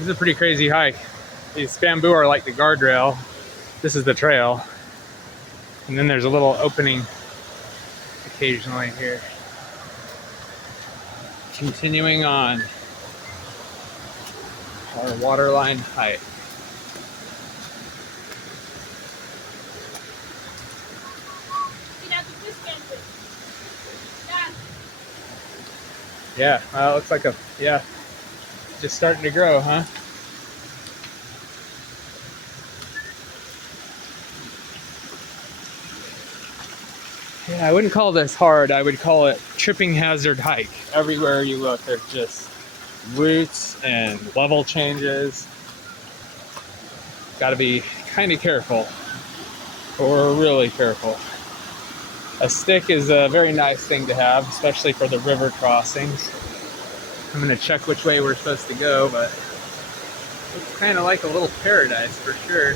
This is a pretty crazy hike. These bamboo are like the guardrail. This is the trail. And then there's a little opening occasionally here. Continuing on our waterline hike. Yeah, it looks like just starting to grow, huh? Yeah, I wouldn't call this hard. I would call it tripping hazard hike. Everywhere you look, there's just roots and level changes. Got to be kind of careful, or really careful. A stick is a very nice thing to have, especially for the river crossings. I'm gonna check which way we're supposed to go, but it's kind of like a little paradise for sure.